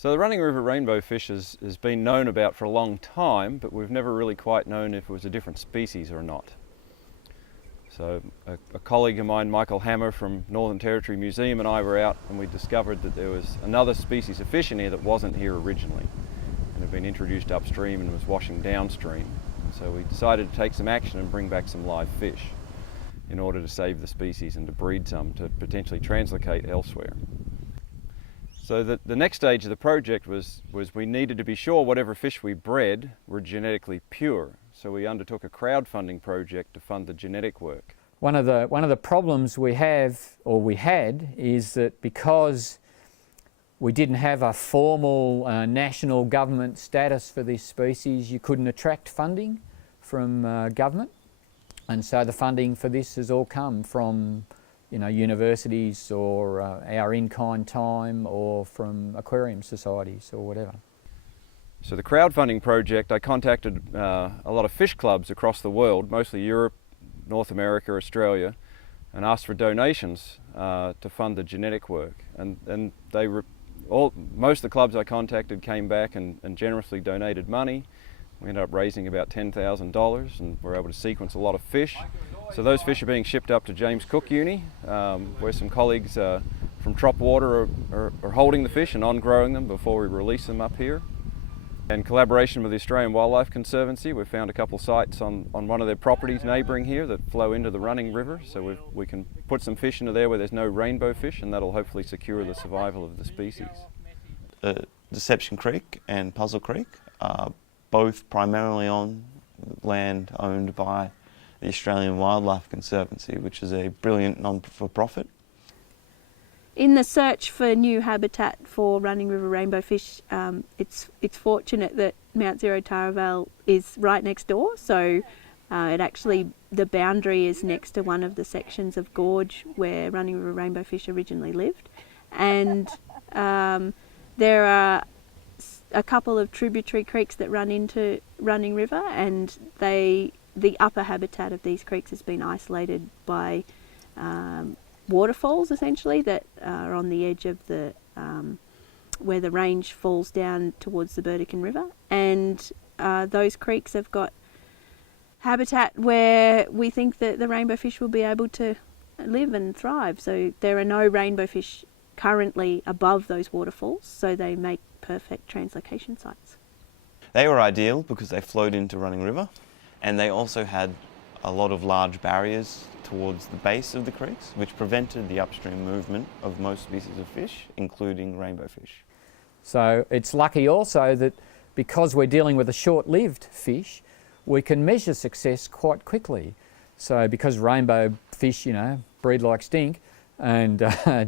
So the Running River Rainbowfish has been known about for a long time, but we've never really quite known if it was a different species or not. So a colleague of mine, Michael Hammer from Northern Territory Museum, and I were out and we discovered that there was another species of fish in here that wasn't here originally and had been introduced upstream and was washing downstream. So we decided to take some action and bring back some live fish in order to save the species and to breed some to potentially translocate elsewhere. So the next stage of the project was we needed to be sure whatever fish we bred were genetically pure. So we undertook a crowdfunding project to fund the genetic work. One of the problems we had is that because we didn't have a formal national government status for this species, you couldn't attract funding from government, and so the funding for this has all come from universities or our in-kind time or from aquarium societies or whatever. So the crowdfunding project, I contacted a lot of fish clubs across the world, mostly Europe, North America, Australia, and asked for donations to fund the genetic work. And most of the clubs I contacted came back and generously donated money. We ended up raising about $10,000 and were able to sequence a lot of fish. So those fish are being shipped up to James Cook Uni, where some colleagues from Trop Water are holding the fish and on-growing them before we release them up here. In collaboration with the Australian Wildlife Conservancy, we've found a couple sites on one of their properties neighbouring here that flow into the Running River, so we can put some fish into there where there's no rainbow fish, and that'll hopefully secure the survival of the species. Deception Creek and Puzzle Creek are both primarily on land owned by the Australian Wildlife Conservancy, which is a brilliant non-for-profit. In the search for new habitat for Running River Rainbowfish, it's fortunate that Mount Zero Taravale is right next door, so the boundary is next to one of the sections of gorge where Running River Rainbowfish originally lived, and there are a couple of tributary creeks that run into Running River, and the upper habitat of these creeks has been isolated by waterfalls essentially that are on the edge of the where the range falls down towards the Burdekin River, and those creeks have got habitat where we think that the rainbowfish will be able to live and thrive. So there are no rainbowfish currently above those waterfalls, so they make perfect translocation sites. They were ideal because they flowed into Running River, and they also had a lot of large barriers towards the base of the creeks, which prevented the upstream movement of most species of fish, including rainbowfish. So it's lucky also that because we're dealing with a short-lived fish, we can measure success quite quickly. So because rainbow fish, breed like stink and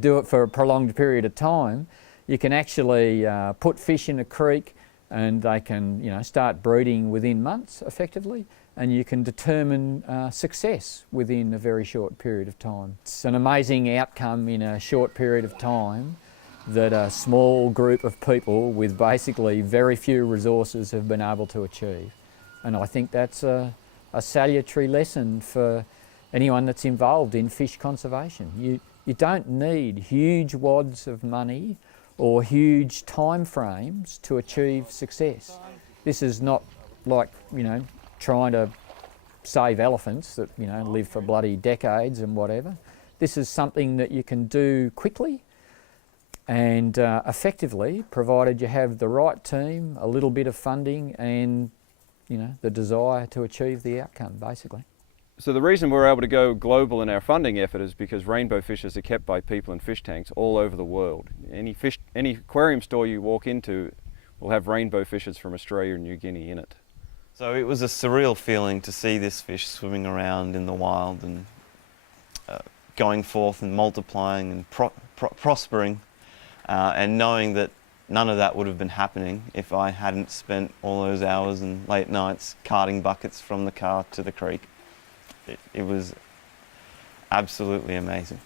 do it for a prolonged period of time, you can actually put fish in a creek and they can start breeding within months effectively, and you can determine success within a very short period of time. It's an amazing outcome in a short period of time that a small group of people with basically very few resources have been able to achieve. And I think that's a salutary lesson for anyone that's involved in fish conservation. You don't need huge wads of money or huge time frames to achieve success. This is not like, trying to save elephants that, live for bloody decades and whatever. This is something that you can do quickly and effectively, provided you have the right team, a little bit of funding and, the desire to achieve the outcome, basically. So the reason we're able to go global in our funding effort is because rainbow fishes are kept by people in fish tanks all over the world. Any aquarium store you walk into will have rainbow fishes from Australia and New Guinea in it. So it was a surreal feeling to see this fish swimming around in the wild and going forth and multiplying and prospering, and knowing that none of that would have been happening if I hadn't spent all those hours and late nights carting buckets from the car to the creek. It was absolutely amazing.